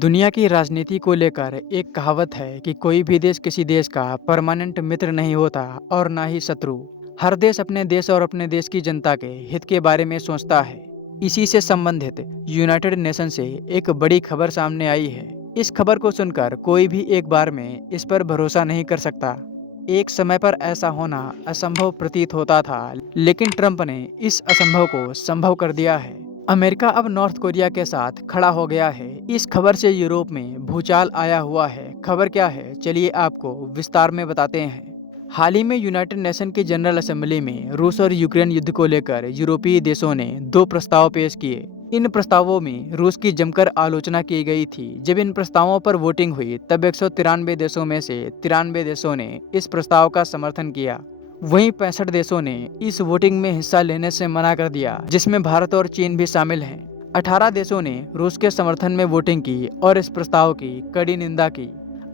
दुनिया की राजनीति को लेकर एक कहावत है कि कोई भी देश किसी देश का परमानेंट मित्र नहीं होता और ना ही शत्रु। हर देश अपने देश और अपने देश की जनता के हित के बारे में सोचता है। इसी से संबंधित यूनाइटेड नेशन से एक बड़ी खबर सामने आई है। इस खबर को सुनकर कोई भी एक बार में इस पर भरोसा नहीं कर सकता। एक समय पर ऐसा होना असंभव प्रतीत होता था, लेकिन ट्रंप ने इस असंभव को संभव कर दिया है। अमेरिका अब नॉर्थ कोरिया के साथ खड़ा हो गया है। इस खबर से यूरोप में भूचाल आया हुआ है। खबर क्या है, चलिए आपको विस्तार में बताते हैं। हाल ही में यूनाइटेड नेशन की जनरल असेंबली में रूस और यूक्रेन युद्ध को लेकर यूरोपीय देशों ने दो प्रस्ताव पेश किए। इन प्रस्तावों में रूस की जमकर आलोचना की गई थी। जब इन प्रस्तावों पर वोटिंग हुई तब 193 देशों में से 93 देशों ने इस प्रस्ताव का समर्थन किया। वहीं 65 देशों ने इस वोटिंग में हिस्सा लेने से मना कर दिया, जिसमें भारत और चीन भी शामिल हैं। 18 देशों ने रूस के समर्थन में वोटिंग की और इस प्रस्ताव की कड़ी निंदा की।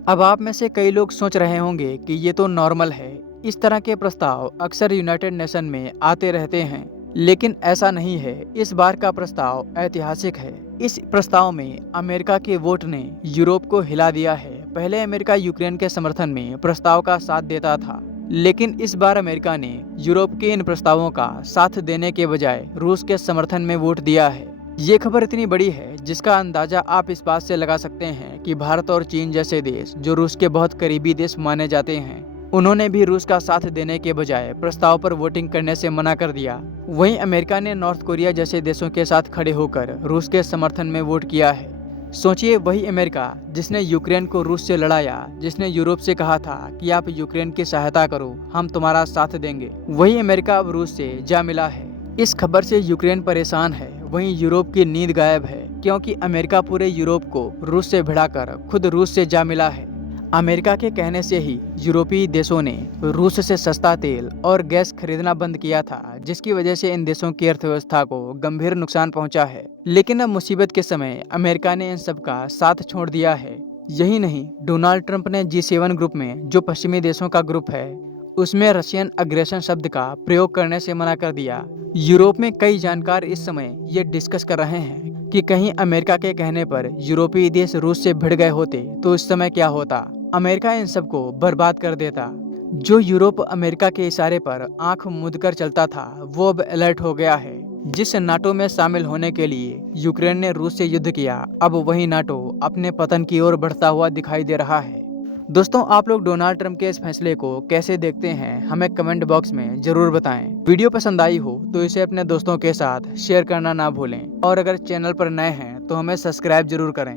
अब आप में से कई लोग सोच रहे होंगे कि ये तो नॉर्मल है, इस तरह के प्रस्ताव अक्सर यूनाइटेड नेशन में आते रहते हैं। लेकिन ऐसा नहीं है। इस बार का प्रस्ताव ऐतिहासिक है। इस प्रस्ताव में अमेरिका के वोट ने यूरोप को हिला दिया है। पहले अमेरिका यूक्रेन के समर्थन में प्रस्ताव का साथ देता था, लेकिन इस बार अमेरिका ने यूरोप के इन प्रस्तावों का साथ देने के बजाय रूस के समर्थन में वोट दिया है। ये खबर इतनी बड़ी है जिसका अंदाजा आप इस बात से लगा सकते हैं कि भारत और चीन जैसे देश, जो रूस के बहुत करीबी देश माने जाते हैं, उन्होंने भी रूस का साथ देने के बजाय प्रस्ताव पर वोटिंग करने से मना कर दिया। वहीं अमेरिका ने नॉर्थ कोरिया जैसे देशों के साथ खड़े होकर रूस के समर्थन में वोट किया है। सोचिए, वही अमेरिका जिसने यूक्रेन को रूस से लड़ाया, जिसने यूरोप से कहा था कि आप यूक्रेन की सहायता करो, हम तुम्हारा साथ देंगे, वही अमेरिका अब रूस से जा मिला है। इस खबर से यूक्रेन परेशान है, वहीं यूरोप की नींद गायब है, क्योंकि अमेरिका पूरे यूरोप को रूस से भिड़ाकर खुद रूस से जा मिला है। अमेरिका के कहने से ही यूरोपीय देशों ने रूस से सस्ता तेल और गैस खरीदना बंद किया था, जिसकी वजह से इन देशों की अर्थव्यवस्था को गंभीर नुकसान पहुंचा है। लेकिन अब मुसीबत के समय अमेरिका ने इन सब का साथ छोड़ दिया है। यही नहीं, डोनाल्ड ट्रंप ने G7 ग्रुप में, जो पश्चिमी देशों का ग्रुप है, उसमें रशियन अग्रेशन शब्द का प्रयोग करने से मना कर दिया। यूरोप में कई जानकार इस समय ये डिस्कस कर रहे हैं कि कहीं अमेरिका के कहने पर यूरोपीय देश रूस से भिड़ गए होते तो इस समय क्या होता। अमेरिका इन सबको बर्बाद कर देता। जो यूरोप अमेरिका के इशारे पर आंख मूंद कर चलता था, वो अब अलर्ट हो गया है। जिस नाटो में शामिल होने के लिए यूक्रेन ने रूस से युद्ध किया, अब वही नाटो अपने पतन की ओर बढ़ता हुआ दिखाई दे रहा है। दोस्तों, आप लोग डोनाल्ड ट्रंप के इस फैसले को कैसे देखते हैं, हमें कमेंट बॉक्स में जरूर बताएं। वीडियो पसंद आई हो तो इसे अपने दोस्तों के साथ शेयर करना ना भूलें, और अगर चैनल पर नए हैं तो हमें सब्सक्राइब जरूर करें।